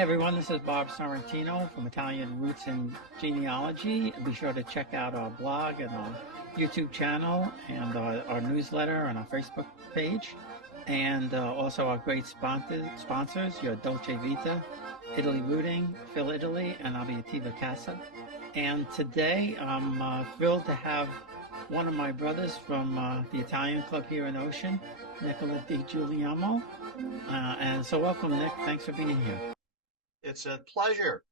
Hi, everyone. This is Bob Sorrentino from Italian Roots and Genealogy. Be sure to check out our blog and our YouTube channel and our newsletter and our Facebook page. And also our great sponsors, your Dolce Vita, Italy Rooting, Phil Italy, and Abitativa Casa. And today I'm thrilled to have one of my brothers from the Italian club here in Ocean, Nicola DiGuglielmo. And so welcome, Nick. Thanks for being here. It's a pleasure.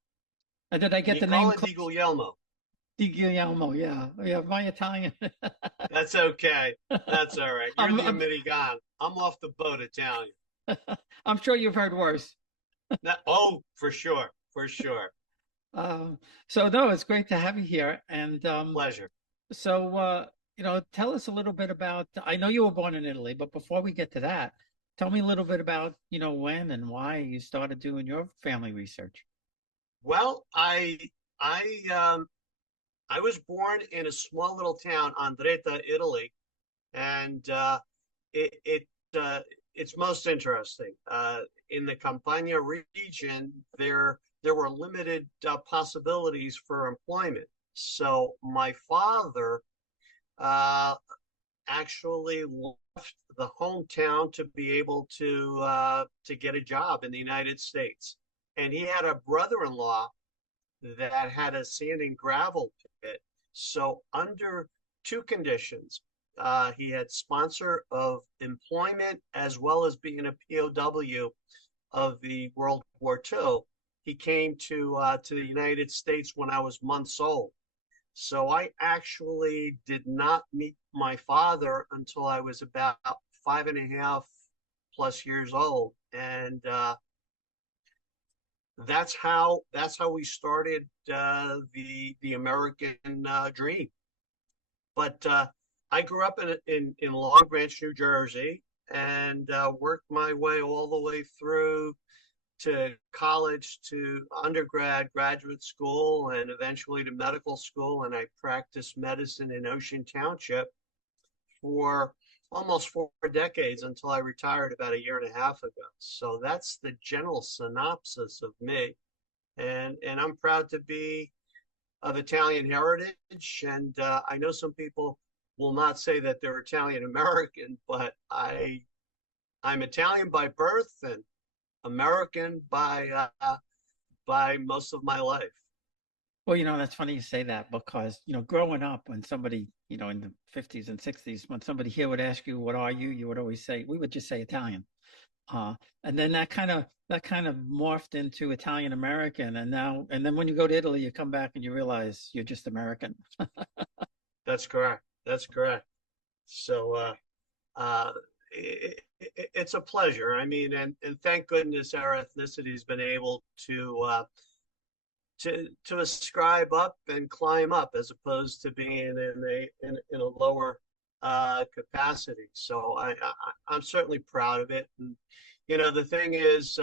Did I get the name? Nicola DiGuglielmo. DiGuglielmo, yeah. Yeah, my Italian. That's okay. That's all right. You're the I'm, American. I'm off the boat Italian. I'm sure you've heard worse. Oh, for sure. For sure. So no, it's great to have you here. And Pleasure. so tell us a little bit about, I know you were born in Italy, but before we get to that, tell me a little bit about, when and why you started doing your family research. Well, I was born in a small little town, Andretta, Italy, and it's most interesting. In the Campania region, there were limited possibilities for employment. So my father actually left the hometown to be able to get a job in the United States, and he had a brother-in-law that had a sand and gravel pit. So under two conditions, he had sponsor of employment as well as being a POW of the World War II. He came to the United States when I was months old. So I actually did not meet my father until I was about 5.5+ years old, and that's how we started the American dream. But I grew up in Long Branch, New Jersey, and worked my way all the way through to college, to undergrad, graduate school, and eventually to medical school. And I practiced medicine in Ocean Township for almost 4 decades until I retired about 1.5 years ago. So that's the general synopsis of me. And I'm proud to be of Italian heritage. And I know some people will not say that they're Italian American, but I'm Italian by birth and American by most of my life. Well, that's funny you say that because, growing up when somebody, in the 50s and 60s, when somebody here would ask you, what are you? You would always say, we would just say Italian. And then that kind of morphed into Italian American. And then when you go to Italy, you come back and you realize you're just American. That's correct. That's correct. So it's a pleasure. I mean, and thank goodness our ethnicity has been able to ascribe up and climb up as opposed to being in a lower capacity. So I'm certainly proud of it. And the thing is,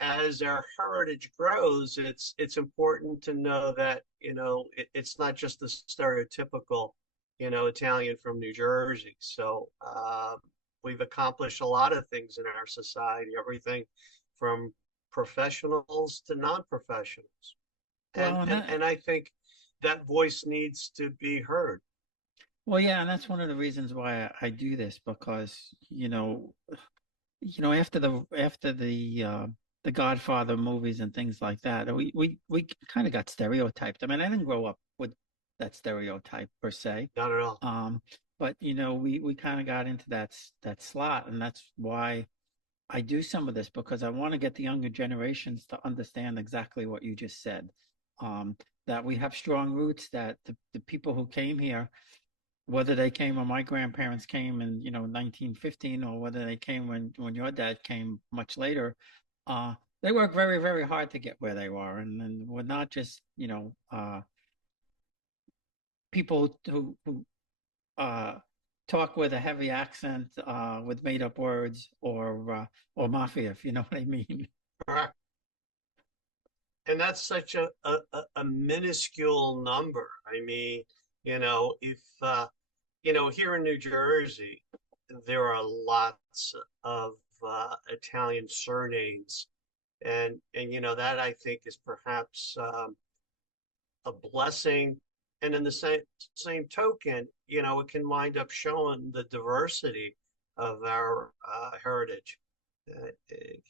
as our heritage grows, it's important to know that it's not just the stereotypical Italian from New Jersey. So we've accomplished a lot of things in our society, everything from professionals to non-professionals. And I think that voice needs to be heard. Well, yeah, and that's one of the reasons why I do this, because after the Godfather movies and things like that, we kind of got stereotyped. I mean, I didn't grow up with that stereotype per se. Not at all. But we kind of got into that slot, and that's why I do some of this, because I want to get the younger generations to understand exactly what you just said. That we have strong roots, that the people who came here, whether they came when my grandparents came in 1915, or whether they came when your dad came much later, they worked very, very hard to get where they were, and we're not just people who talk with a heavy accent, with made up words, or mafia, if you know what I mean. Correct. And that's such a minuscule number. I mean, if here in New Jersey, there are lots of Italian surnames And that I think is perhaps a blessing. And in the same token, it can wind up showing the diversity of our heritage.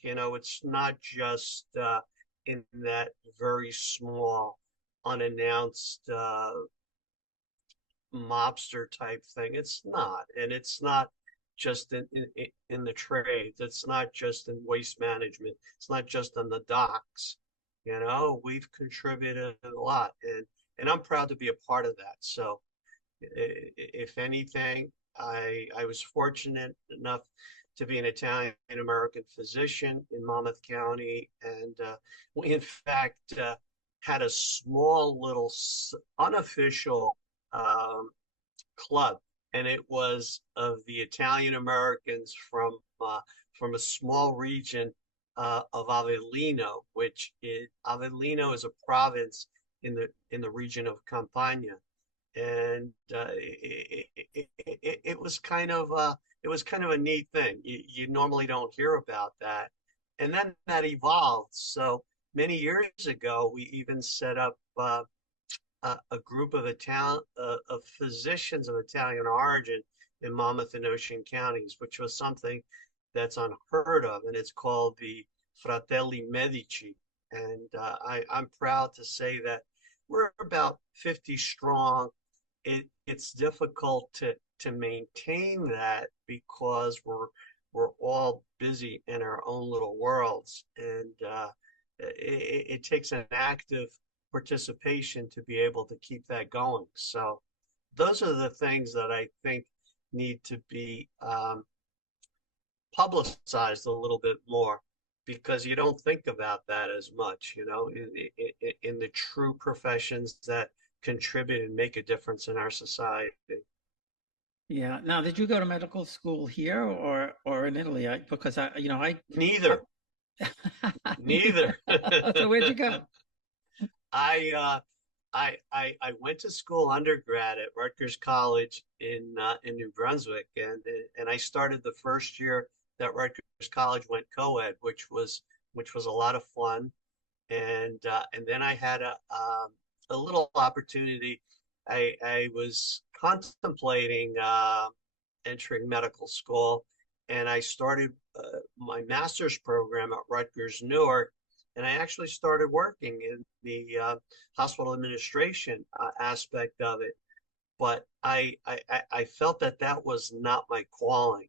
It's not just in that very small, unannounced mobster type thing. It's not, and it's not just in the trades. It's not just in waste management. It's not just on the docks. We've contributed a lot, and I'm proud to be a part of that. So, if anything, I was fortunate enough to be an Italian American physician in Monmouth County, and we in fact had a small little unofficial um, club, and it was of the Italian Americans from a small region of Avellino, Avellino is a province in the region of Campania, and it was kind of a neat thing. You normally don't hear about that, and then that evolved. So many years ago, we even set up a group of physicians of Italian origin in Monmouth and Ocean counties, which was something that's unheard of, and it's called the Fratelli Medici. And I'm proud to say that we're about 50 strong. It's difficult to maintain that because we're all busy in our own little worlds, and it takes an active participation to be able to keep that going. So those are the things that I think need to be publicized a little bit more, because you don't think about that as much, in the true professions that contribute and make a difference in our society. Yeah. Now, did you go to medical school here or in Italy? Because Neither, neither. So where'd you go? I I went to school undergrad at Rutgers College in New Brunswick, and I started the first year that Rutgers College went co-ed, which was a lot of fun, and then I had a little opportunity. I was contemplating entering medical school, and I started my master's program at Rutgers Newark, and I actually started working in the hospital administration aspect of it. But I felt that was not my calling,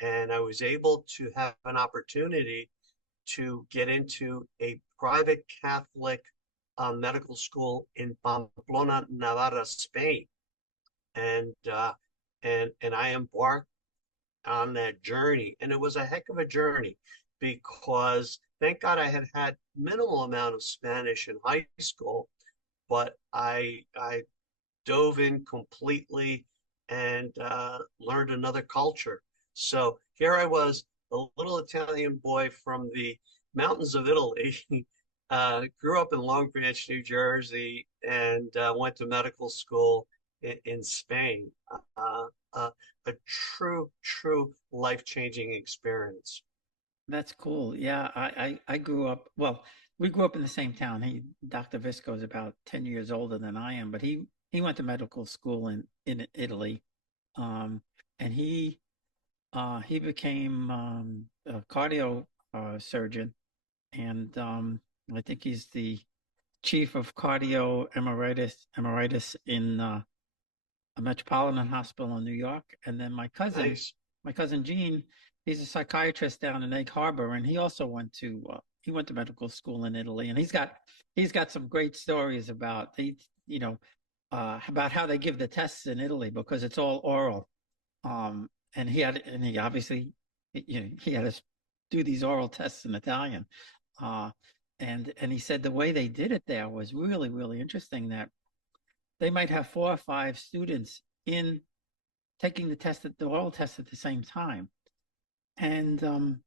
and I was able to have an opportunity to get into a private Catholic medical school in Pamplona, Navarra, Spain, and I embarked on that journey, and it was a heck of a journey because thank God I had minimal amount of Spanish in high school, but I dove in completely and learned another culture. So here I was, a little Italian boy from the mountains of Italy, grew up in Long Branch, New Jersey, and went to medical school in Spain. A true life-changing experience. That's cool. Yeah, I grew up, well, we grew up in the same town. Dr. Visco is about 10 years older than I am, but he went to medical school in Italy. Um, and he became a cardio surgeon, and I think he's the chief of cardio emeritus in a metropolitan hospital in New York. And then Nice. my cousin Gene, he's a psychiatrist down in Egg Harbor, and he went to medical school in Italy, and he's got some great stories about about how they give the tests in Italy because it's all oral. And he obviously, he had to do these oral tests in Italian. Uh, and he said the way they did it there was really, really interesting, that they might have 4 or 5 students in taking the oral test at the same time. And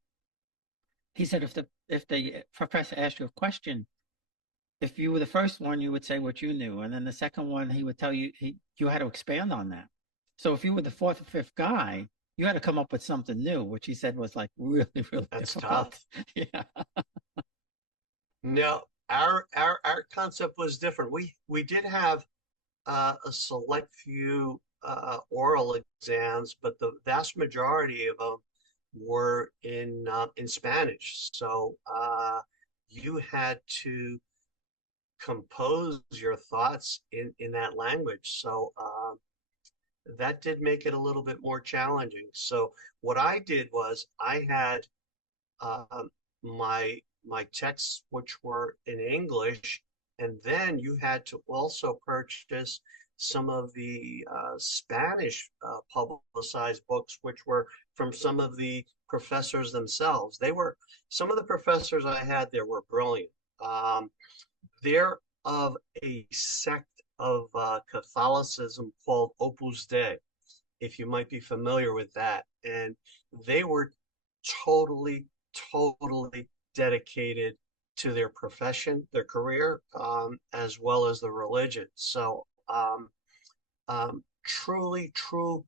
he said if the professor asked you a question, if you were the first one, you would say what you knew, and then the second one, he would tell you you had to expand on that. So if you were the fourth or fifth guy, you had to come up with something new, which he said was like really, really That's difficult. tough. Yeah. No, our concept was different. We did have a select few oral exams, but the vast majority of them were in Spanish. So you had to compose your thoughts in that language. So that did make it a little bit more challenging. So what I did was I had um, my texts, which were in English, and then you had to also purchase some of the Spanish publicized books, which were from some of the professors themselves. They were some of the professors I had there were brilliant. Um, they're of a sect of Catholicism called Opus Dei, if you might be familiar with that. And they were totally, totally dedicated to their profession, their career, as well as the religion. So, truly, true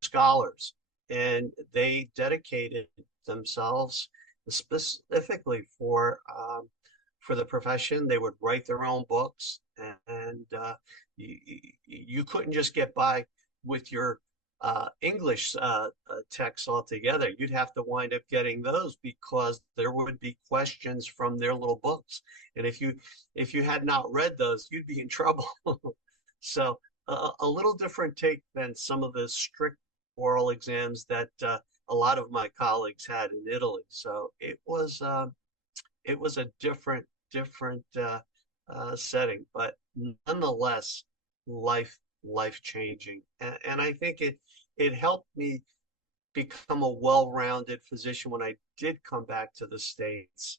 scholars. And they dedicated themselves specifically for the profession. They would write their own books, and you, you couldn't just get by with your English texts altogether. You'd have to wind up getting those because there would be questions from their little books, and if you had not read those, you'd be in trouble. So a little different take than some of the strict oral exams that a lot of my colleagues had in Italy. So it was a different setting, but nonetheless, life changing. And I think it helped me become a well-rounded physician when I did come back to the States.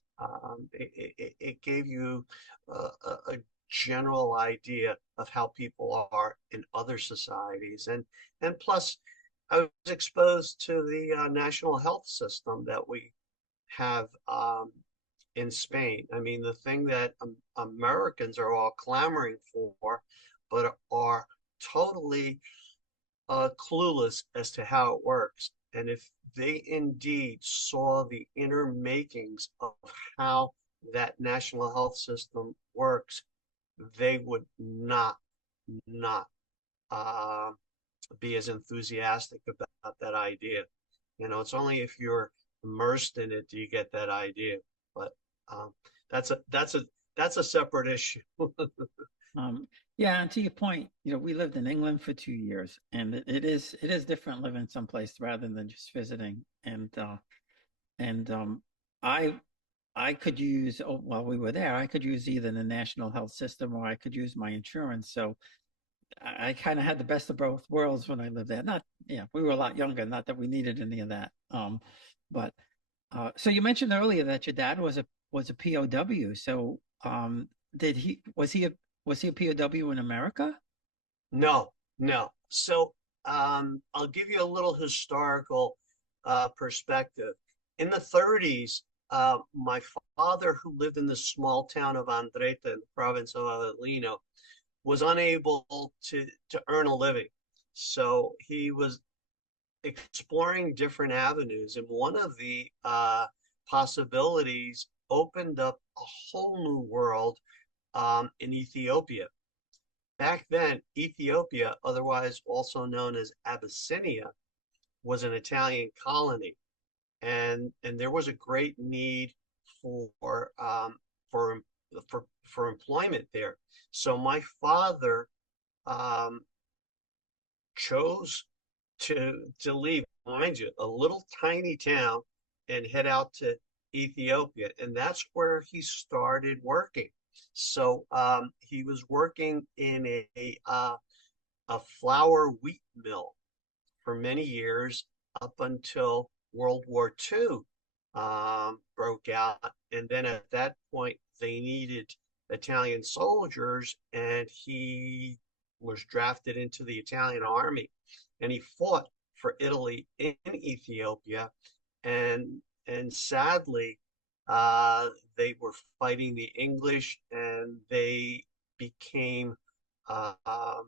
It gave you a general idea of how people are in other societies, and plus, I was exposed to the national health system that we have in Spain. I mean, the thing that Americans are all clamoring for, but are totally clueless as to how it works. And if they indeed saw the inner makings of how that national health system works, they would not uh, be as enthusiastic about that idea. You know, it's only if you're immersed in it do you get that idea. But um, that's a separate issue. Um, yeah, and to your point, we lived in England for 2 years, and it is different living someplace rather than just visiting. And I I could use, while we were there, I could use either the national health system or I could use my insurance. So I kind of had the best of both worlds when I lived there. Not, yeah, we were a lot younger, not that we needed any of that. But so you mentioned earlier that your dad was a POW. So did he was he a POW in America? No, no. So I'll give you a little historical perspective. In the 30s, my father, who lived in the small town of Andretta in the province of Avellino, was unable to earn a living. So he was exploring different avenues, and one of the possibilities opened up a whole new world in Ethiopia. Back then, Ethiopia, otherwise also known as Abyssinia, was an Italian colony, and there was a great need for for for employment there. So my father um, chose to leave, mind you, a little tiny town and head out to Ethiopia, and that's where he started working. So he was working in a flour wheat mill for many years up until World War II broke out. And then at that point, they needed Italian soldiers, and he was drafted into the Italian army. And he fought for Italy in Ethiopia. And sadly, they were fighting the English, and became uh,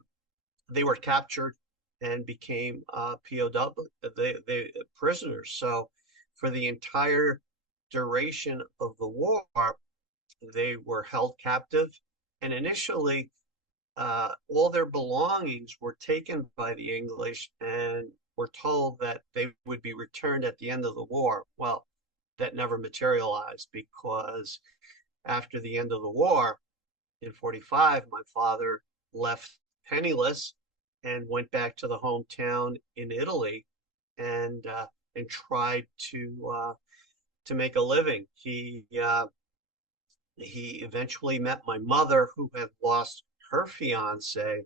they were captured and became POW, they prisoners. So for the entire duration of the war, they were held captive, and initially all their belongings were taken by the English and were told that they would be returned at the end of the war. Well, that never materialized because after the end of the war in 45, my father left penniless and went back to the hometown in Italy and tried to make a living. He eventually met my mother, who had lost her fiance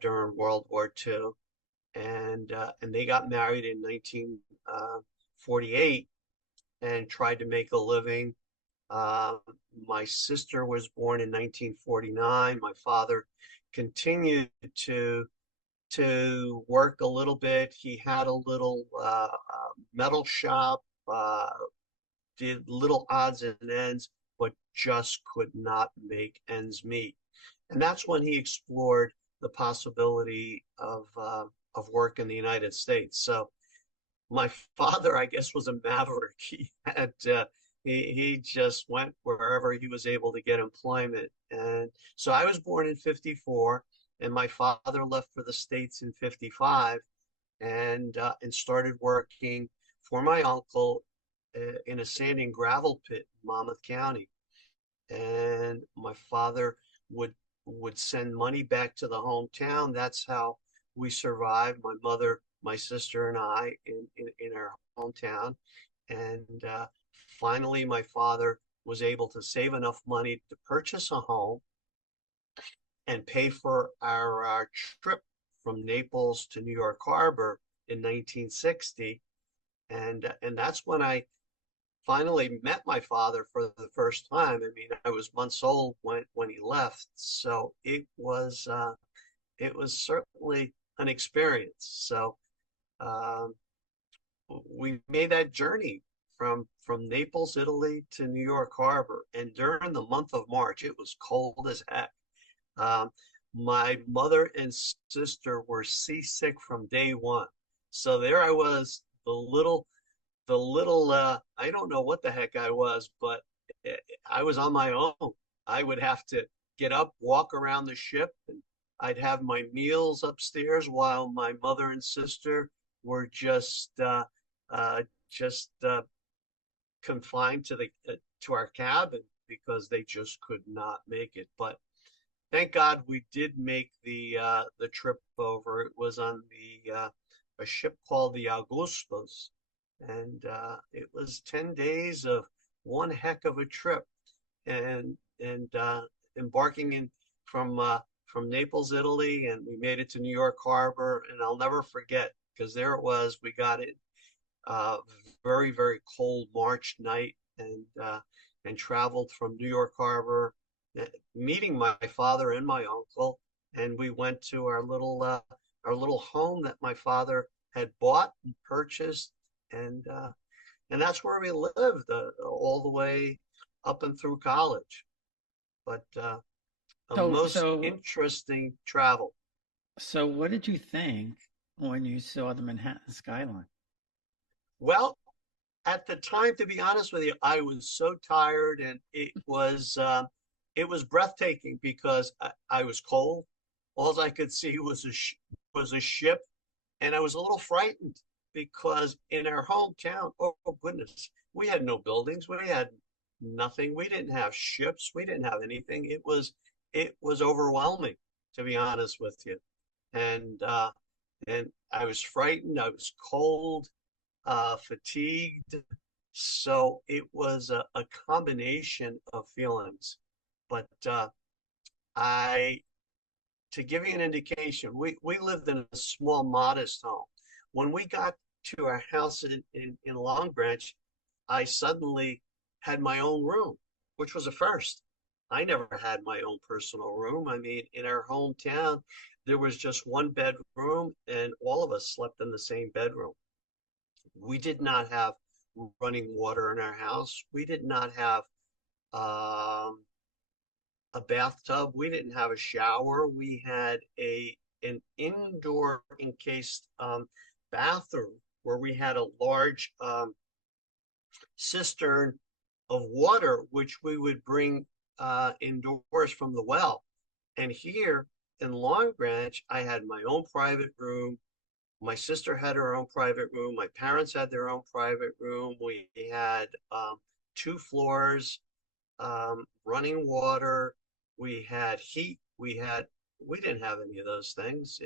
during World War II, and they got married in 1948 and tried to make a living. Uh, my sister was born in 1949. My father continued to work a little bit. He had a little metal shop, did little odds and ends, but just could not make ends meet. And that's when he explored the possibility of work in the United States. So my father, I guess, was a maverick. He just went wherever he was able to get employment. And so I was born in 54, and my father left for the States in 55 and started working for my uncle in a sand and gravel pit in Monmouth County. And my father would send money back to the hometown. That's how we survived, my mother, my sister, and I in our hometown. And finally, my father was able to save enough money to purchase a home and pay for our trip from Naples to New York Harbor in 1960. And that's when I finally met my father for the first time. I mean, I was months old when he left, so it was certainly an experience. So um, we made that journey from Naples, Italy to New York Harbor, and during the month of March, it was cold as heck. Um, my mother and sister were seasick from day one. So there I was, the little I don't know what the heck I was, but I was on my own. I would have to get up, walk around the ship, and I'd have my meals upstairs while my mother and sister were just confined to our cabin because they just could not make it. But thank God we did make the trip over. It was on the a ship called the Augustus, and it was 10 days of one heck of a trip, and embarking in from Naples, Italy, and we made it to New York Harbor, and I'll never forget because there it was. We got it uh, very, very cold March night, and traveled from New York Harbor, meeting my father and my uncle, and we went to our little home that my father had bought and purchased, and that's where we lived all the way up and through college. But a So, most so, interesting travel. so, what did you think when you saw the Manhattan skyline? Well, at the time, to be honest with you, I was so tired, and it was breathtaking because I was cold. All I could see was a ship, and I was a little frightened because in our hometown, oh goodness, we had no buildings, we had nothing, we didn't have ships, we didn't have anything. It was overwhelming, to be honest with you, and and I was frightened, I was cold, fatigued. So it was a combination of feelings. But I, to give you an indication, we lived in a small, modest home. When we got to our house in Long Branch, I suddenly had my own room, which was a first. I never had my own personal room. I mean, in our hometown, there was just one bedroom, and all of us slept in the same bedroom. We did not have running water in our house. We did not have um, a bathtub. We didn't have a shower. We had an indoor encased bathroom where we had a large cistern of water, which we would bring indoors from the well. And here in Long Branch, I had my own private room. My sister had her own private room. My parents had their own private room. We had 2 floors, running water. We had heat. We didn't have any of those things.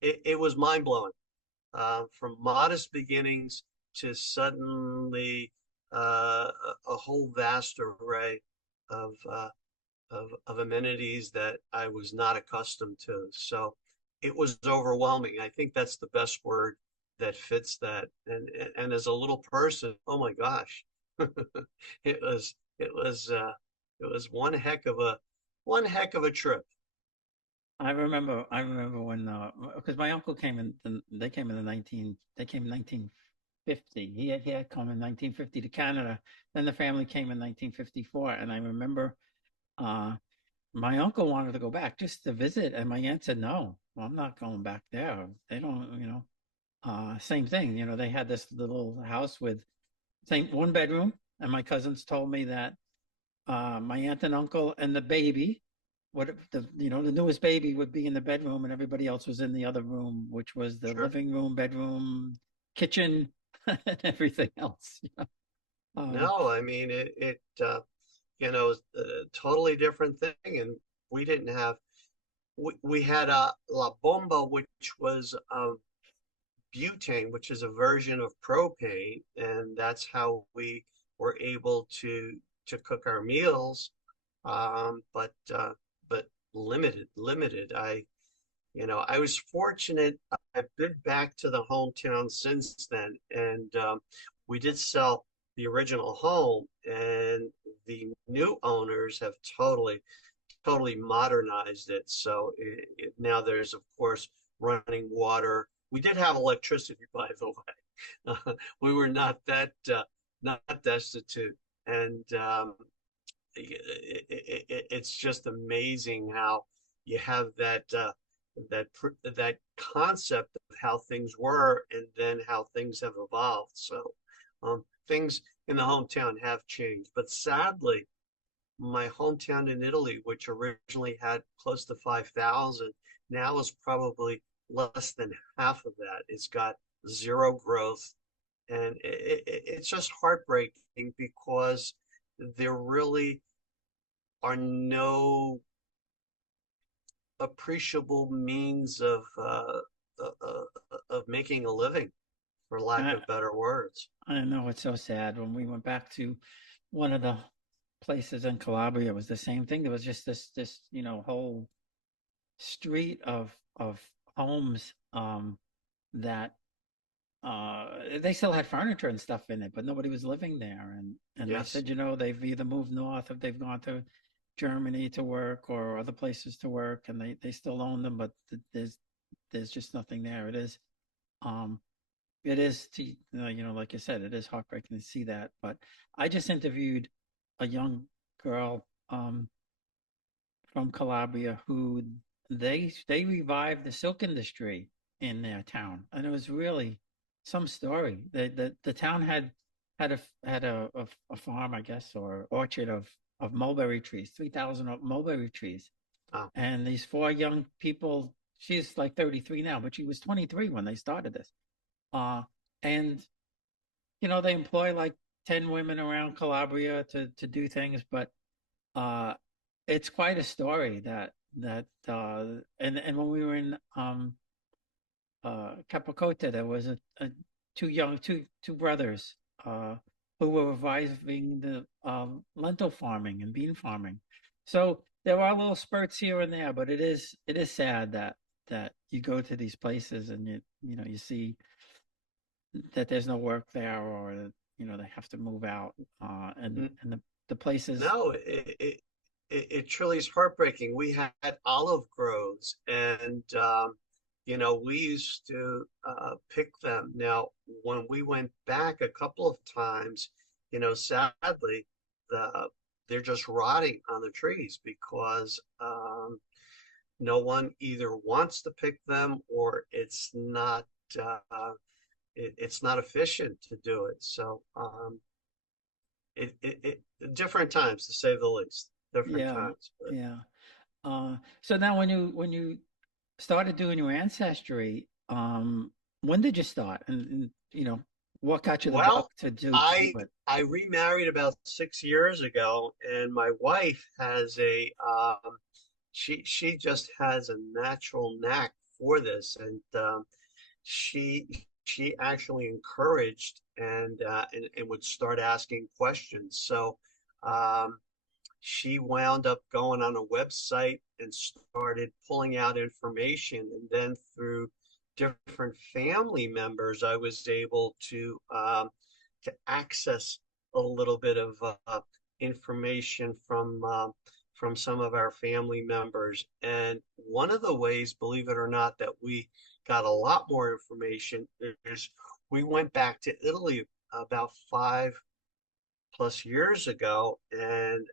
It was mind blowing. From modest beginnings to suddenly a whole vast array of, uh, of amenities that I was not accustomed to. So it was overwhelming. I think that's the best word that fits that. And as a little person, oh my gosh, it was it was uh, it was one heck of a trip. I remember when, because my uncle came in, they came in the 19, they came in 1950. He had come in 1950 to Canada. Then the family came in 1954. And I remember, uh, my uncle wanted to go back just to visit. And my aunt said, no, well, I'm not going back there. They don't, same thing. They had this little house with same 1 bedroom. And my cousins told me that, my aunt and uncle and the baby, what the newest baby would be in the bedroom and everybody else was in the other room, which was the Sure. living room, bedroom, kitchen, and everything else. Um, No, I mean totally different thing. And we didn't have we had a La Bomba, which was butane, which is a version of propane, and that's how we were able to cook our meals. But limited. I was fortunate. I've been back to the hometown since then, and we did sell the original home, and the new owners have totally modernized it. So now there's, of course, running water. We did have electricity, by the way. We were not destitute, and it's just amazing how you have that concept of how things were and then how things have evolved. So things in the hometown have changed, but sadly, my hometown in Italy, which originally had close to 5,000, now is probably less than half of that. It's got zero growth, and it's just heartbreaking because there really are no appreciable means of making a living, for lack I, of better words. I know it's so sad. When we went back to one of the places in Calabria, it was the same thing. There was just this whole street of homes, that they still had furniture and stuff in it, but nobody was living there. And they Yes. said, they've either moved north or they've gone to Germany to work or other places to work, and they still own them, but there's just nothing there. Um, it is to like you said, it is heartbreaking to see that. But I just interviewed a young girl, from Calabria who they revived the silk industry in their town, and it was really some story. The town had a farm, I guess, or orchard of mulberry trees, 3,000 mulberry trees, Oh, and these 4 young people. She's like 33 now, but she was 23 when they started this. And they employ like 10 women around Calabria to do things, but uh, it's quite a story and when we were in Capicote, there was a two brothers who were reviving the lentil farming and bean farming. So there are little spurts here and there, but it is sad that you go to these places and you see that there's no work there, or that they have to move out, and the places. no, it truly is heartbreaking. We had olive groves, and we used to pick them. Now, when we went back a couple of times, sadly, the they're just rotting on the trees because no one either wants to pick them or it's not efficient to do it. So different times to say the least. Different Yeah, times, but yeah. So now when you started doing your ancestry, when did you start? And what got you the bug well, to do I it? I remarried about 6 years ago, and my wife has she just has a natural knack for this, and she she actually encouraged and would start asking questions. So um, she wound up going on a website and started pulling out information. And then through different family members, I was able to access a little bit of information from some of our family members. And one of the ways, believe it or not, that we got a lot more information is we went back to Italy about 5+ years ago, and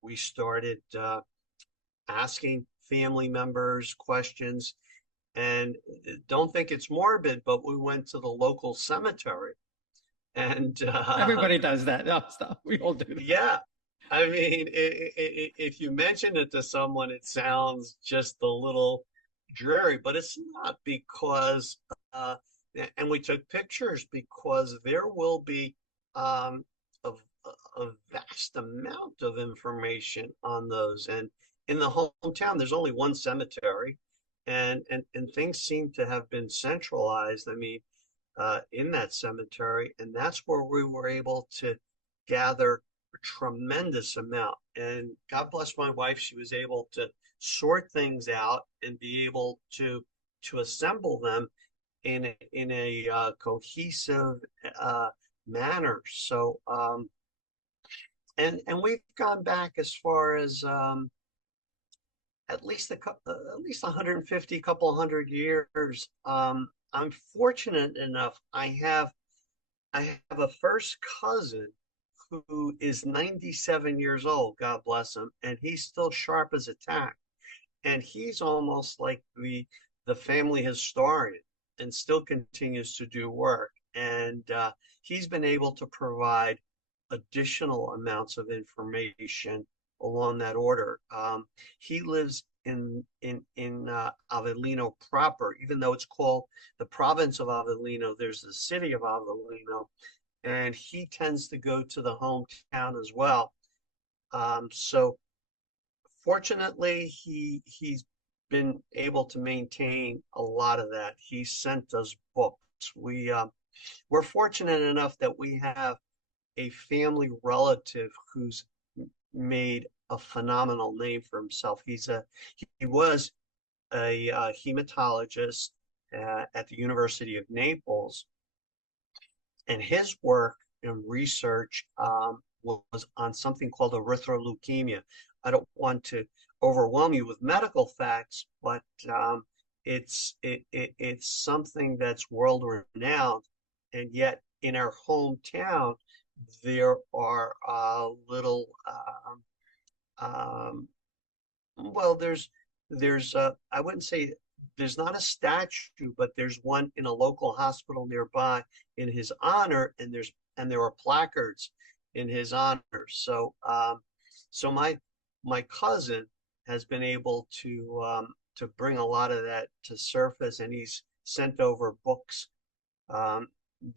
we started asking family members questions. And don't think it's morbid, but we went to the local cemetery. And Everybody does that. No, stop. We all do that. yeah, I mean, if you mention it to someone, it sounds just a little dreary, but it's not, because, and we took pictures, because there will be um, a, a vast amount of information on those. And in the hometown, there's only one cemetery, and things seem to have been centralized. I mean, in that cemetery, and that's where we were able to gather a tremendous amount. And God bless my wife, she was able to sort things out and be able to assemble them in a cohesive uh, manner. So and we've gone back as far as at least 150, couple hundred years. I'm fortunate enough. I have a first cousin who is 97 years old. God bless him, and he's still sharp as a tack. And he's almost like the family historian, and still continues to do work. And he's been able to provide additional amounts of information along that order. He lives in Avellino proper, even though it's called the province of Avellino. There's the city of Avellino, and he tends to go to the hometown as well. So fortunately, he's been able to maintain a lot of that. He sent us books. We're fortunate enough that we have a family relative who's made a phenomenal name for himself. He was a hematologist at the University of Naples, and his work and research was on something called erythroleukemia. I don't want to overwhelm you with medical facts, but it's something that's world renowned, and yet in our hometown there are little well, there's I wouldn't say there's not a statue, but there's one in a local hospital nearby in his honor, and there are placards in his honor. So my cousin has been able to bring a lot of that to surface, and he's sent over books um,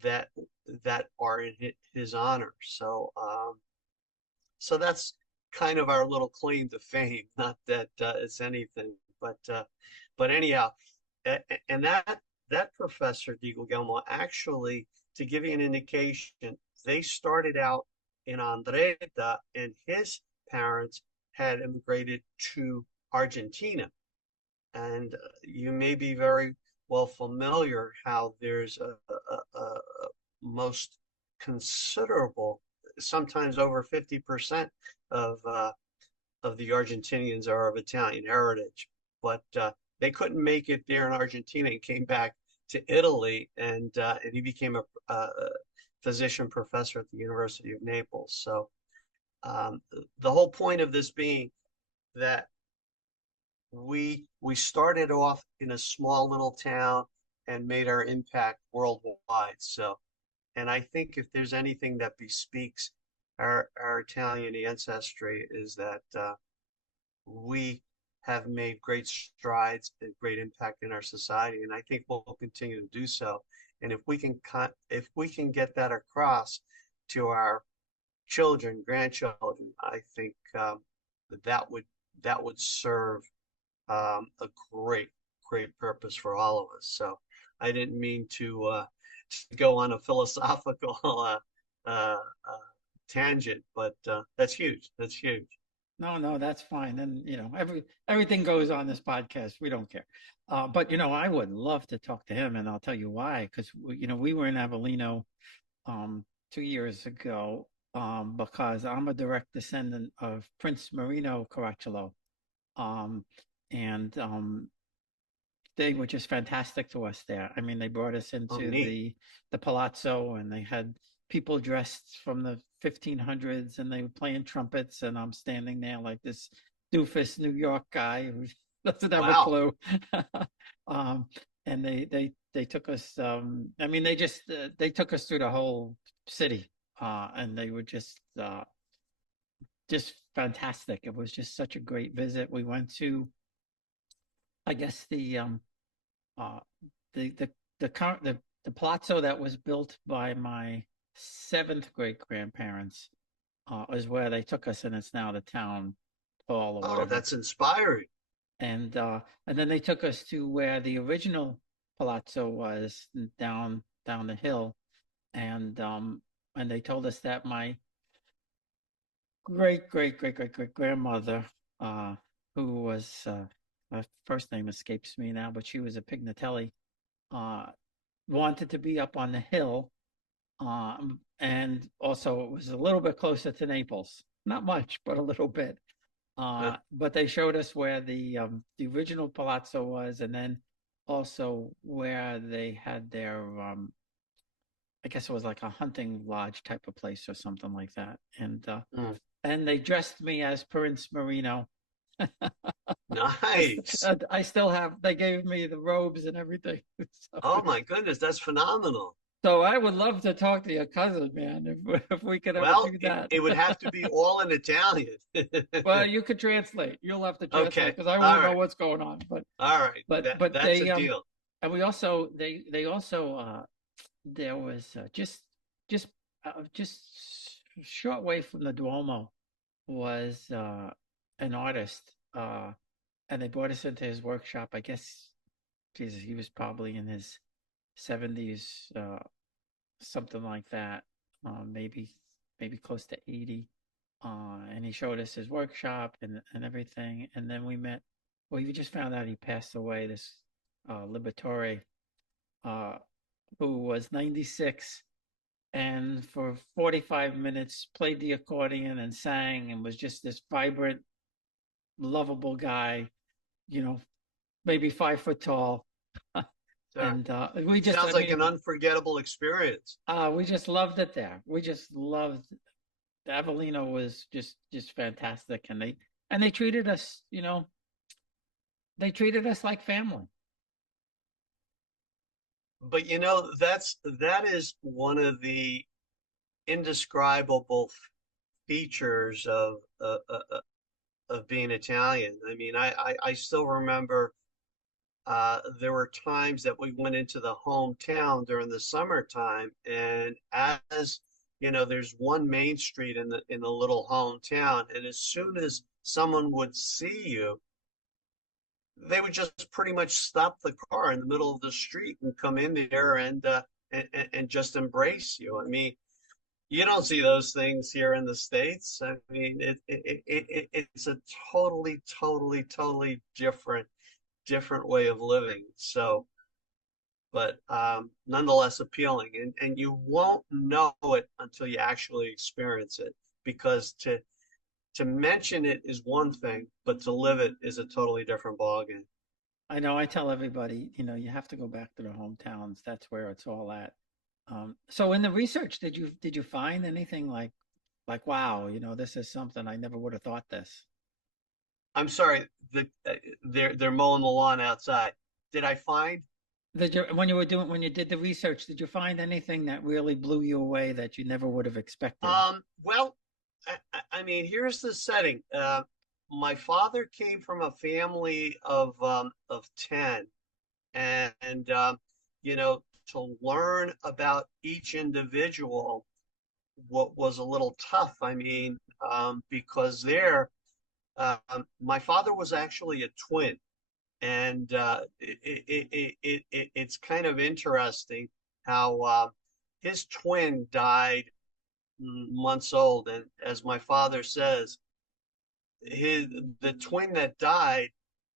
that that are in his honor. So that's kind of our little claim to fame. Not that it's anything, but anyhow, and that Professor DiGuglielmo, actually, to give you an indication, they started out in Andretta, and his parents had immigrated to Argentina. And you may be very well familiar how there's a most considerable, sometimes over 50% of the Argentinians are of Italian heritage, but they couldn't make it there in Argentina and came back to Italy, and he became a physician professor at the University of Naples. So the whole point of this being that we started off in a small little town and made our impact worldwide. So And I think if there's anything that bespeaks our Italian ancestry is that we have made great strides and great impact in our society, and I think we'll continue to do so. And if we can get that across to our children, grandchildren, I think that would that would serve a great purpose for all of us. So I didn't mean to go on a philosophical uh, tangent, but that's huge. That's huge. No, no, that's fine. And everything goes on this podcast. We don't care. But I would love to talk to him, and I'll tell you why. Because we were in Avellino 2 years ago, because I'm a direct descendant of Prince Marino Caracciolo, um, and they were just fantastic to us there. I mean, they brought us Oh, into neat. the palazzo, and they had people dressed from the 1500s, and they were playing trumpets, and I'm standing there like this doofus New York guy who doesn't have a Wow. clue. um, and they took us. I mean, they took us through the whole city, and they were just fantastic. It was just such a great visit. We went to, I guess, uh, the the palazzo that was built by my seventh great grandparents is where they took us, and it's now the town hall or Oh, whatever. that's inspiring. And then they took us to where the original palazzo was, down the hill, and they told us that my great grandmother, uh, who was her first name escapes me now, but she was a Pignatelli, uh, wanted to be up on the hill, and also it was a little bit closer to Naples. Not much, but a little bit. But they showed us where the original palazzo was, and then also where they had their I guess it was like a hunting lodge type of place or something like that. Mm, And they dressed me as Prince Marino. nice. I still have. They gave me the robes and everything. So, Oh my goodness, that's phenomenal. so I would love to talk to your cousin, man, if we could ever Well, do that. it would have to be all in Italian. Well, you could translate. You'll have to translate Okay. because I All won't know right. what's going on. But All right. but That but that's a they deal. and we also they also there was just just short way from the Duomo was an artist, and they brought us into his workshop. I guess, Jesus, he was probably in his 70s, something like that, maybe close to 80. And he showed us his workshop and everything. And then we met. Well, we just found out he passed away. This Liberatore, uh, who was 96, and for 45 minutes played the accordion and sang and was just this vibrant, lovable guy. You know, maybe 5 foot tall. Sure. And we just, I Sounds like mean, an unforgettable experience. we just loved it there. We just loved Avellino was just fantastic, and they treated us, they treated us like family. But that is one of the indescribable features of being Italian. I mean, I still remember there were times that we went into the hometown during the summertime, and as there's one main street in the little hometown, and as soon as someone would see you, they would just pretty much stop the car in the middle of the street and come in there and just embrace you. I mean, you don't see those things here in the States. I mean, it's a totally different way of living. So, but nonetheless appealing, and you won't know it until you actually experience it, because to mention it is one thing, but to live it is a totally different ballgame. I know. I tell everybody, you have to go back to the hometowns. That's where it's all at. So in the research, did you find anything like wow, this is something I never would have thought this. I'm sorry, they're mowing the lawn outside. Did I find? when you did the research, did you find anything that really blew you away that you never would have expected? Well, I mean, here's the setting. My father came from a family of 10, and you know, to learn about each individual what was a little tough. I mean, because my father was actually a twin, and it's kind of interesting how his twin died months old, and as my father says, his the twin that died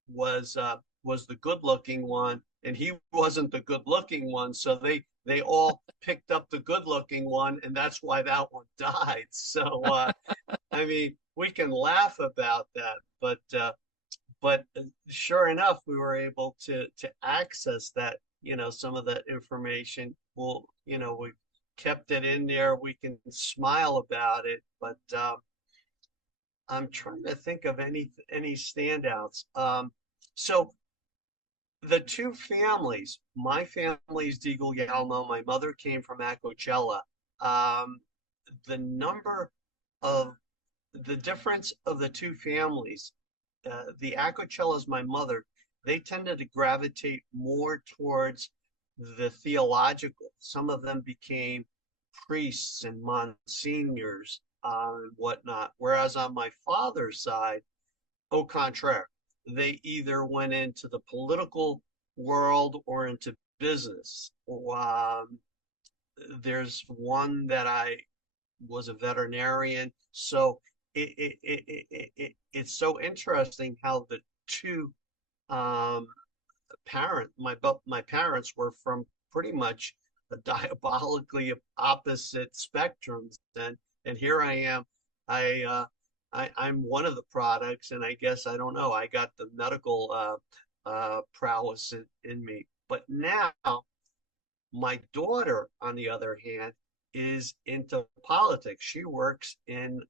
was the good looking one, and he wasn't the good looking one, so they all picked up the good looking one, and that's why that one died. So I mean, we can laugh about that, but sure enough, we were able to access that, some of that information. Well, we kept it in there. We can smile about it, but I'm trying to think of any standouts. So the two families, my family's DiGuglielmo, my mother came from Acocella. Um, the number of the difference of the two families, the Acocellas, my mother, they tended to gravitate more towards the theological. Some of them became priests and monsignors and whatnot. Whereas on my father's side, au contraire, they either went into the political world or into business. There's one that I was a veterinarian. So it's so interesting how the two um, my parents were from pretty much a diabolically opposite spectrums, and here I am. I I'm one of the products, and I guess I don't know. I got the medical prowess in me, but now my daughter, on the other hand, is into politics. She works in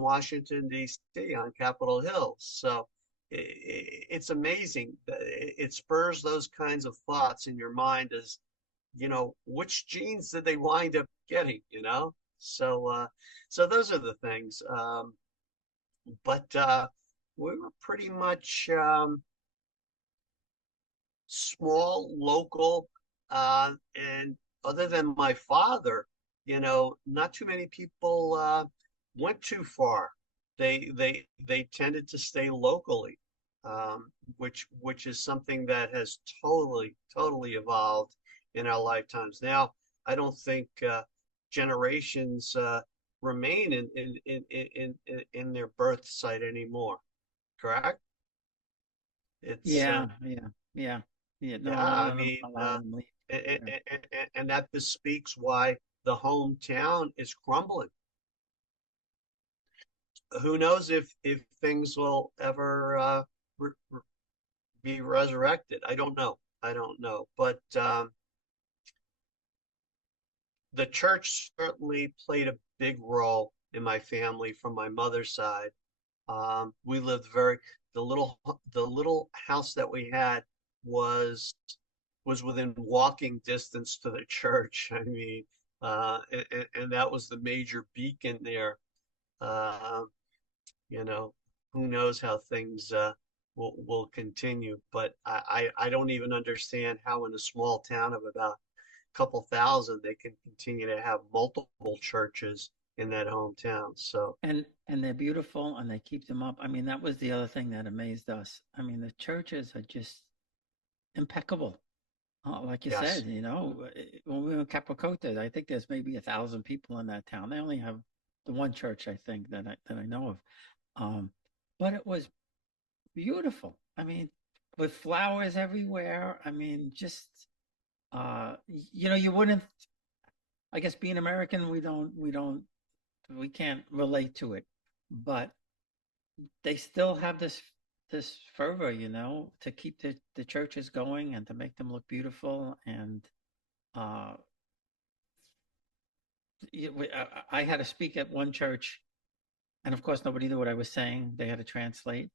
Washington D.C. on Capitol Hill. So it's amazing. It spurs those kinds of thoughts in your mind as, which genes did they wind up getting, So those are the things. But we were pretty much small, local, and other than my father, not too many people went too far. They tended to stay locally, which is something that has totally evolved in our lifetimes. Now, I don't think generations remain in their birth site anymore. Correct? It's Yeah. No, Yeah, I mean, a lot of them leave. Yeah. and that bespeaks why the hometown is crumbling. Who knows if things will ever re be resurrected? I don't know. I don't know. But the church certainly played a big role in my family from my mother's side. We lived the little house that we had was was within walking distance to the church. I mean, and that was the major beacon there. Uh, you know, who knows how things will continue, but I don't even understand how in a small town of about a couple thousand they can continue to have multiple churches in that hometown. So And they're beautiful and they keep them up. I mean, that was the other thing that amazed us. I mean, the churches are just impeccable. Like you yes, said, when we were in Capricote, I think there's maybe 1,000 people in that town. They only have the one church, I think, that I know of. Um, but it was beautiful. I mean, with flowers everywhere. I mean, just you wouldn't. I guess being American, we can't relate to it, but they still have this fervor, to keep the churches going and to make them look beautiful. And uh, I had to speak at one church, and of course nobody knew what I was saying. They had to translate.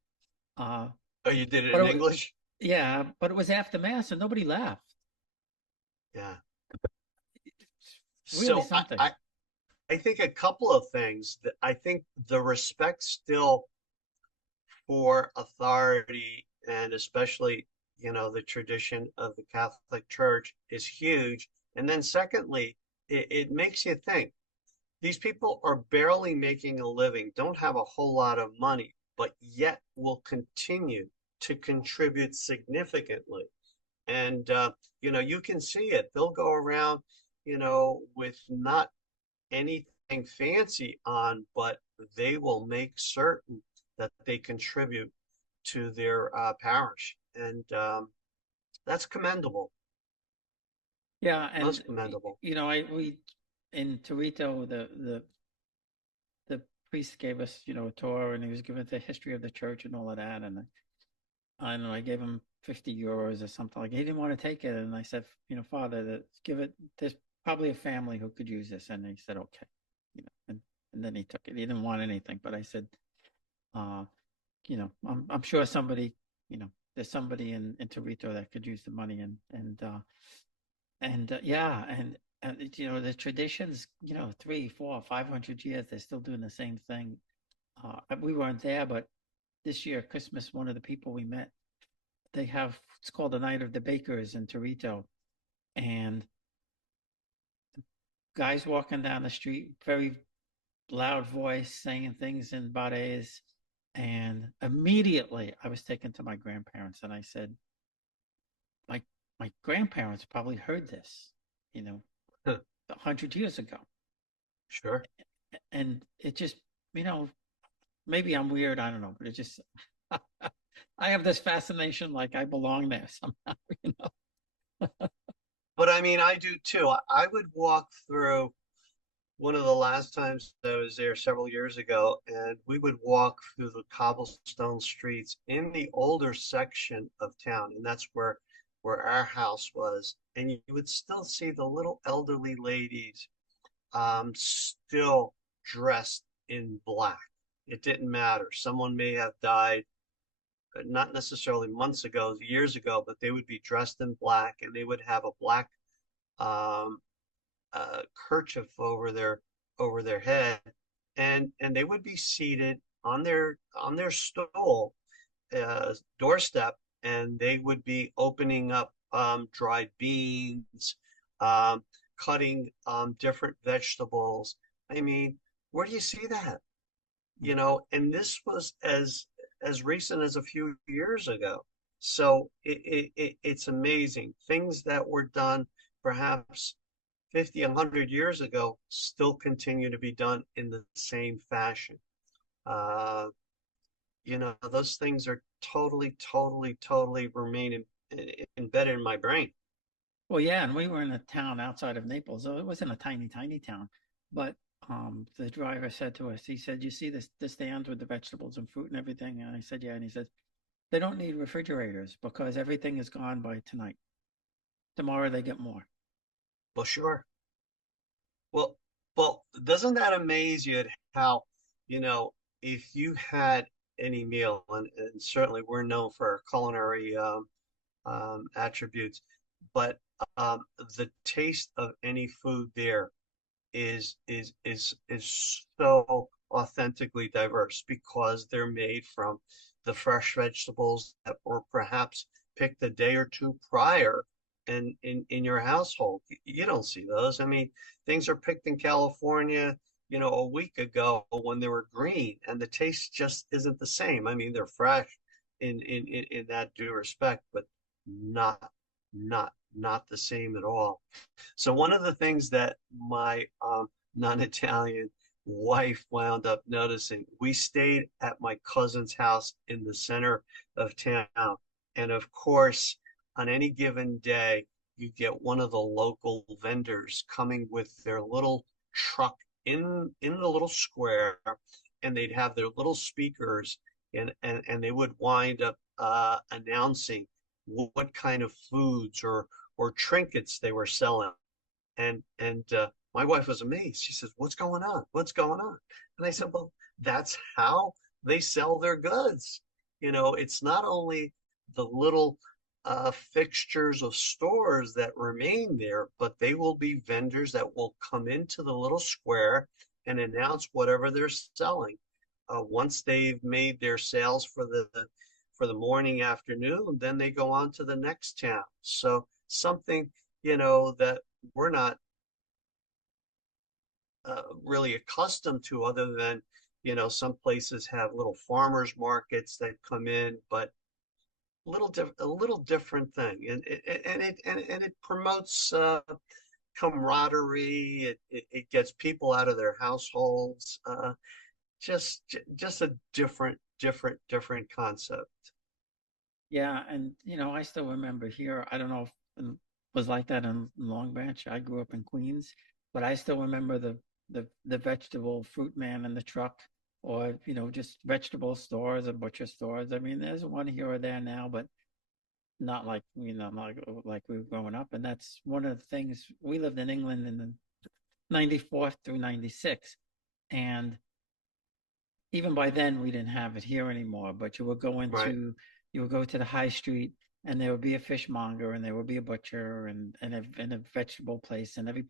Uh, oh, you did it but in English? yeah, but it was after mass and nobody laughed. Yeah. Really So something. I think a couple of things that I think the respect still for authority and especially, the tradition of the Catholic Church is huge. And then secondly, it makes you think these people are barely making a living, don't have a whole lot of money, but yet will continue to contribute significantly. And, you can see it. They'll go around, with not anything fancy on, but they will make certain that they contribute to their parish. And that's commendable, Yeah, and most commendable. I we in Torito, the priest gave us, a tour, and he was giving the history of the church and all of that. And I don't know, I gave him 50 euros or something. Like, he didn't want to take it, and I said, Father, give it. There's probably a family who could use this, and he said, okay, and then he took it. He didn't want anything, but I said, uh, I'm sure somebody, there's somebody in Torito that could use the money, and yeah, and the traditions, 3, 4, 500 years, they're still doing the same thing. We weren't there, but this year, Christmas, one of the people we met, it's called the Night of the Bakers in Torito, and guys walking down the street, very loud voice, saying things in Barese, and immediately I was taken to my grandparents, and I said, my my grandparents probably heard this, you know, 100 years ago, Sure. and it just, maybe I'm weird, I don't know, but it just, I have this fascination, like I belong there somehow, you know. But I mean, I do too. I would walk through one of the last times I was there several years ago, and we would walk through the cobblestone streets in the older section of town, and that's where our house was. And you would still see the little elderly ladies still dressed in black. It didn't matter. Someone may have died, not necessarily months ago, years ago, but they would be dressed in black and they would have a black um, kerchief over their head, and they would be seated on their stool doorstep, and they would be opening up dried beans, um, cutting different vegetables. I mean, where do you see that? And this was as recent as a few years ago. So it's amazing. Things that were done perhaps 50, 100 years ago still continue to be done in the same fashion. Uh, those things are totally, totally, totally remain embedded in my brain. Well, yeah, and we were in a town outside of Naples. So it wasn't a tiny, tiny town, but the driver said to us, he said, "You see the stands with the vegetables and fruit and everything?" And I said, "Yeah." And he said, "They don't need refrigerators because everything is gone by tonight. Tomorrow they get more." Well, sure. Well, well, doesn't that amaze you at how, if you had any meal, and certainly we're known for our culinary attributes, but the taste of any food there is so authentically diverse because they're made from the fresh vegetables that were perhaps picked a day or two prior and in your household. You don't see those. I mean, things are picked in California, a week ago when they were green, and the taste just isn't the same. I mean, they're fresh in that due respect, but not not the same at all. So one of the things that my non-Italian wife wound up noticing, we stayed at my cousin's house in the center of town. And of course, on any given day, you get one of the local vendors coming with their little truck in the little square, and they'd have their little speakers, and they would wind up announcing what kind of foods or trinkets they were selling. And my wife was amazed. She says, "What's going on? What's going on?" And I said, "Well, that's how they sell their goods. It's not only the little fixtures of stores that remain there, but they will be vendors that will come into the little square and announce whatever they're selling. Once they've made their sales for the morning, afternoon, then they go on to the next town. So something, that we're not really accustomed to, other than, some places have little farmers markets that come in, but a little different thing, and it promotes camaraderie. It gets people out of their households. Just a different concept. Yeah, and I still remember here. I don't know if it was like that in Long Branch. I grew up in Queens, but I still remember the vegetable fruit man in the truck, or just vegetable stores and butcher stores. I mean, there's one here or there now, but not like not like we were growing up. And that's one of the things. We lived in England in the 94 through 96, and even by then we didn't have it here anymore. But Right. you would go to the high street, and there would be a fishmonger, and there would be a butcher, and a vegetable place, and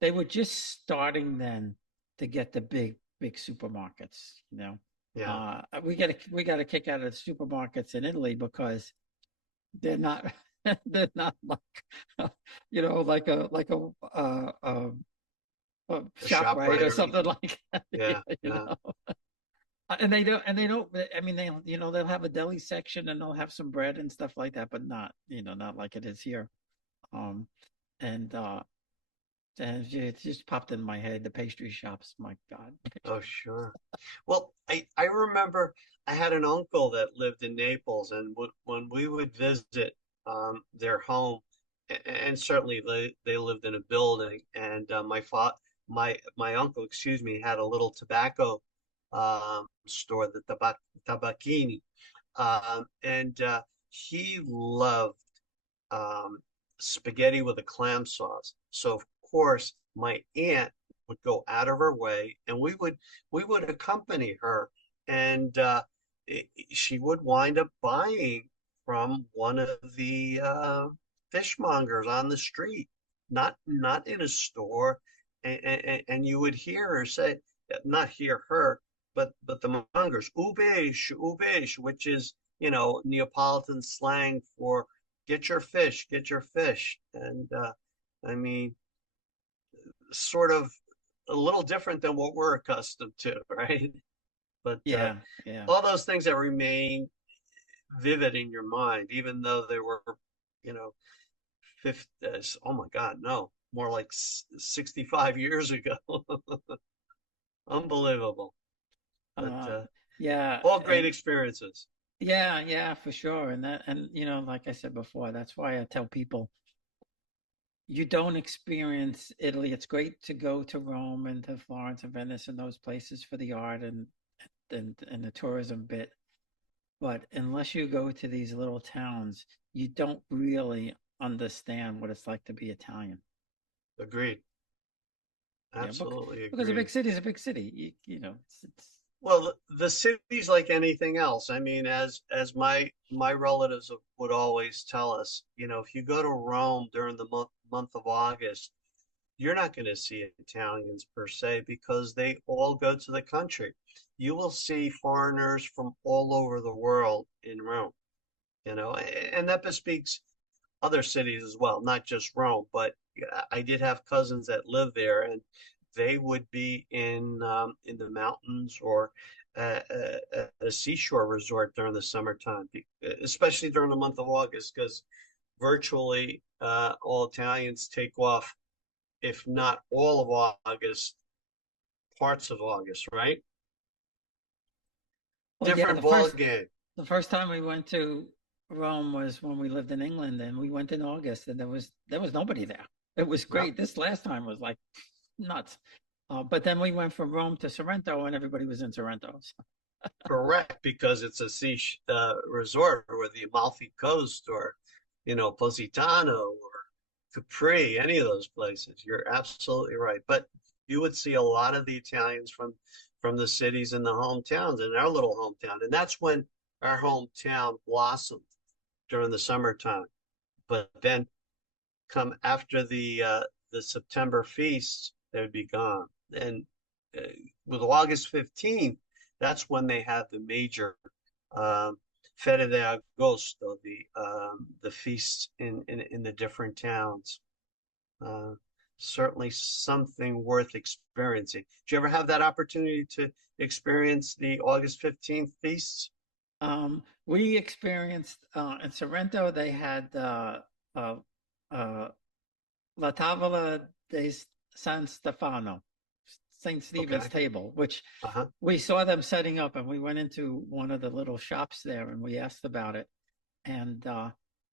they were just starting then to get the big supermarkets. Yeah. We got a kick out of the supermarkets in Italy because they're not they're not like a A shop shop right right or or something anything. like that. Yeah. you Yeah. know and they don't, I mean, they'll have a deli section, and they'll have some bread and stuff like that, but not like it is here. um and it just popped in my head, the pastry shops, my God. Oh, sure. Well, I remember I had an uncle that lived in Naples, and when we would visit their home, and certainly they lived in a building, and my uncle, excuse me, had a little tobacco store, the tabacchini, and he loved um, spaghetti with a clam sauce. So of course, my aunt would go out of her way, and we would accompany her, and she would wind up buying from one of the fishmongers on the street, not in a store, and you would hear her say, not hear her, but the mongers, ubesh, which is Neapolitan slang for get your fish. And I mean, sort of a little different than what we're accustomed to, right? But Yeah, yeah. all those things that remain vivid in your mind, even though they were, you know, 50, oh my God, no, more like 65 years ago. Unbelievable. But uh yeah. all great And experiences. yeah, for sure. And like I said before, that's why I tell people, you don't experience Italy. It's great to go to Rome and to Florence and Venice and those places for the art and the tourism bit. But unless you go to these little towns, you don't really understand what it's like to be Italian. Agreed. Yeah, Absolutely because a big agreed. city is a big city. It's Well, the city's like anything else. I mean, as my relatives would always tell us, if you go to Rome during the month of August, you're not going to see Italians per se, because they all go to the country. You will see foreigners from all over the world in Rome, and that bespeaks other cities as well, not just Rome. But I did have cousins that live there, and they would be in the mountains, or at a seashore resort during the summertime, especially during the month of August, because virtually all Italians take off, if not all of August, parts of August, right? Well, yeah. Different ball game. The first time we went to Rome was when we lived in England, and we went in August, and there was nobody there. It was Yep. great. This last time was like nuts. But then we went from Rome to Sorrento, and everybody was in Sorrento. So, Correct, because it's a sea resort, or the Amalfi Coast, or Positano, or Capri, any of those places. You're absolutely right. But you would see a lot of the Italians from the cities and the hometowns, in our little hometown, and that's when our hometown blossomed during the summertime. but then come after the September feast, they would be gone. And uh, with August 15th, that's when they have the major um, Fede de Agosto, the feasts in the different towns. Uh, Certainly something worth experiencing. Did you ever have that opportunity to experience the August 15th feasts? We experienced in Sorrento, they had uh, uh, La Tavola de San Stefano, St. Stephen's Okay. table, which Uh-huh. we saw them setting up, and we went into one of the little shops there and we asked about it. And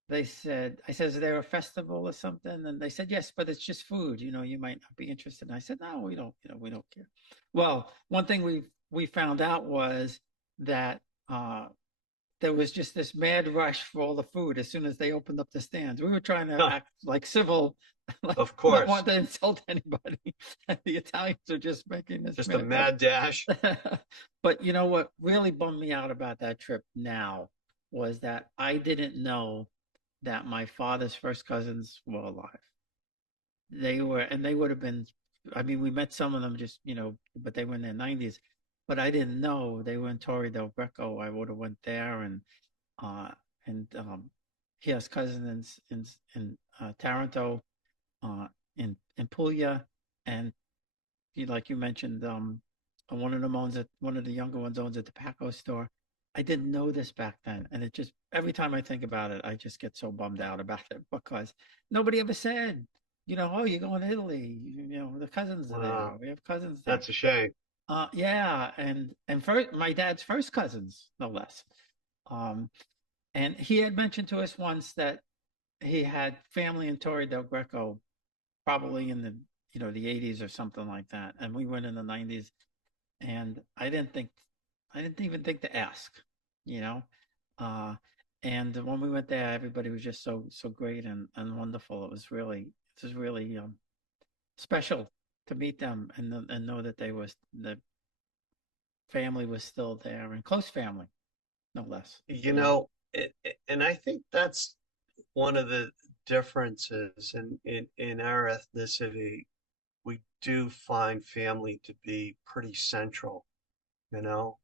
they said, I said, is there a festival or something? And they said, yes, but it's just food. You might not be interested. And I said, no, we don't, we don't care. Well, one thing we found out was that uh, there was just this mad rush for all the food as soon as they opened up the stands. We were trying to act like civil, like Of not course, want to insult anybody. And the Italians are just making this just a mad rush. mad dash. But you know what really bummed me out about that trip now was that I didn't know that my father's first cousins were alive. They were, and they would have been, I mean, we met some of them just, but they were in their 90s. But I didn't know they were in Torre del Greco. I would have went there uh, and he has cousins in Taranto, in Puglia, and like you mentioned, one of them owns it. One of the younger ones owns a tobacco store. I didn't know this back then, and it just every time I think about it, I just get so bummed out about it because nobody ever said, oh, you're going to Italy. The cousins are there. Wow, We have cousins there. that's a shame. Yeah, and first, my dad's first cousins, no less. Um, and he had mentioned to us once that he had family in Torre del Greco, probably in the 80s or something like that. And we went in the 90s, and I didn't even think to ask, you know. Uh, and when we went there, everybody was just so great and wonderful. It was really special to meet them and know that the family was still there and close family, no less. You You know. know, and I think that's one of the differences in our ethnicity. We do find family to be pretty central, you know.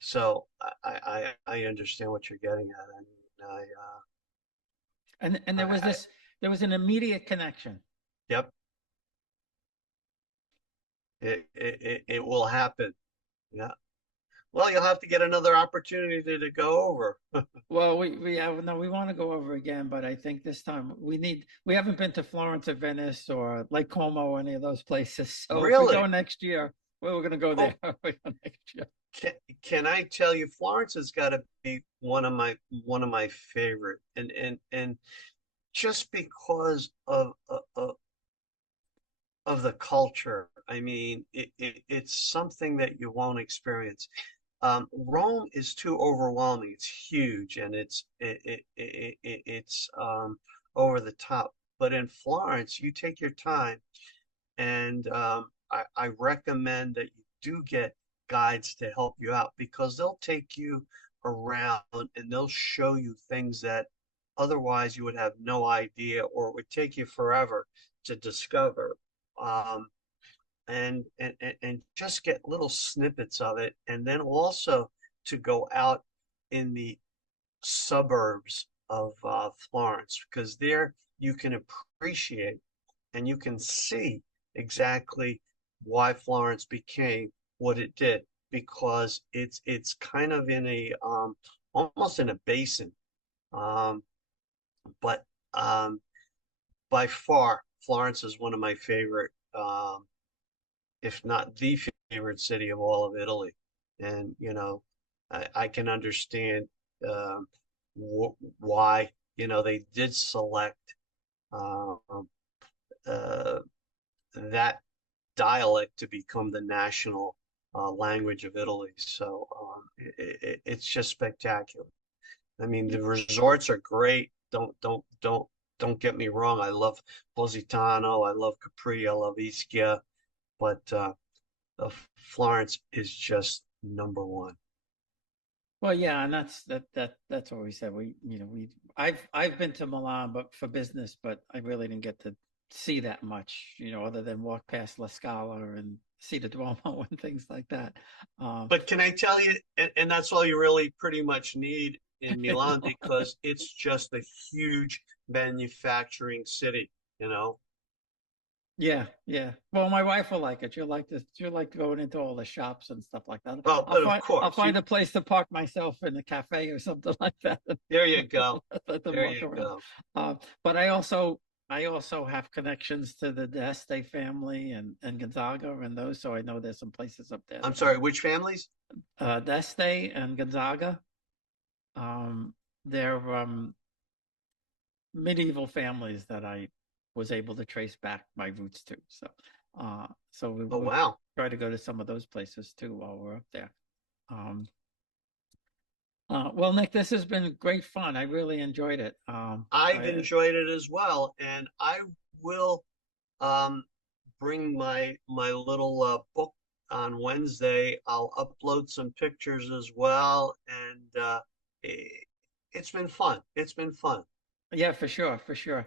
So I understand what you're getting at. I mean, And I there was an immediate connection. yep, it will happen. Yeah. Well, you'll have to get another opportunity to go over. Well, we have no, we want to go over again, but I think this time we haven't been to Florence or Venice or Lake Como or any of those places. So if we go Really? next year, well, we're going to go there Oh, next year. can, can I tell you, Florence has got to be one of my favorite, and just because of the culture. I mean, it's something that you won't experience. Rome is too overwhelming. It's huge and it's over the top. But in Florence, you take your time, and I recommend that you do get guides to help you out because they'll take you around and they'll show you things that otherwise you would have no idea or it would take you forever to discover. Um, and just get little snippets of it, and then also to go out in the suburbs of Florence because there you can appreciate and you can see exactly why Florence became what it did because it's kind of in a almost in a basin, um, but by far Florence is one of my favorite, if not the favorite city of all of Italy. And, I can understand um, why, they did select um, uh, that dialect to become the national language of Italy. So it's just spectacular. I mean, the resorts are great. Don't get me wrong. I love Positano. I love Capri. I love Ischia. But Florence is just number one. Well, yeah, and that's what we said. I've been to Milan, but for business, but I really didn't get to see that much, other than walk past La Scala and see the Duomo and things like that. Um, But can I tell you, and that's all you really pretty much need in Milan because it's just a huge manufacturing city, you know? yeah, yeah. Well, my wife will like it. She'll like this. She'll like going into all the shops and stuff like that. Oh, I'll but of find I'll course, find a place to park myself in a cafe or something like that. there you go. Let them There walk you around. go. But I also have connections to the D'Este family and Gonzaga and those, so I know there's some places up there I'm that sorry, which families? D'Este and Gonzaga. They're medieval families that I was able to trace back my roots to. So Oh, we'll wow. try to go to some of those places too while we're up there. Um, well, Nick, this has been great fun. I really enjoyed it. I've enjoyed it as well, and I will um, bring my little book on Wednesday. I'll upload some pictures as well, and it, it's been fun. It's been fun. Yeah, for sure, for sure.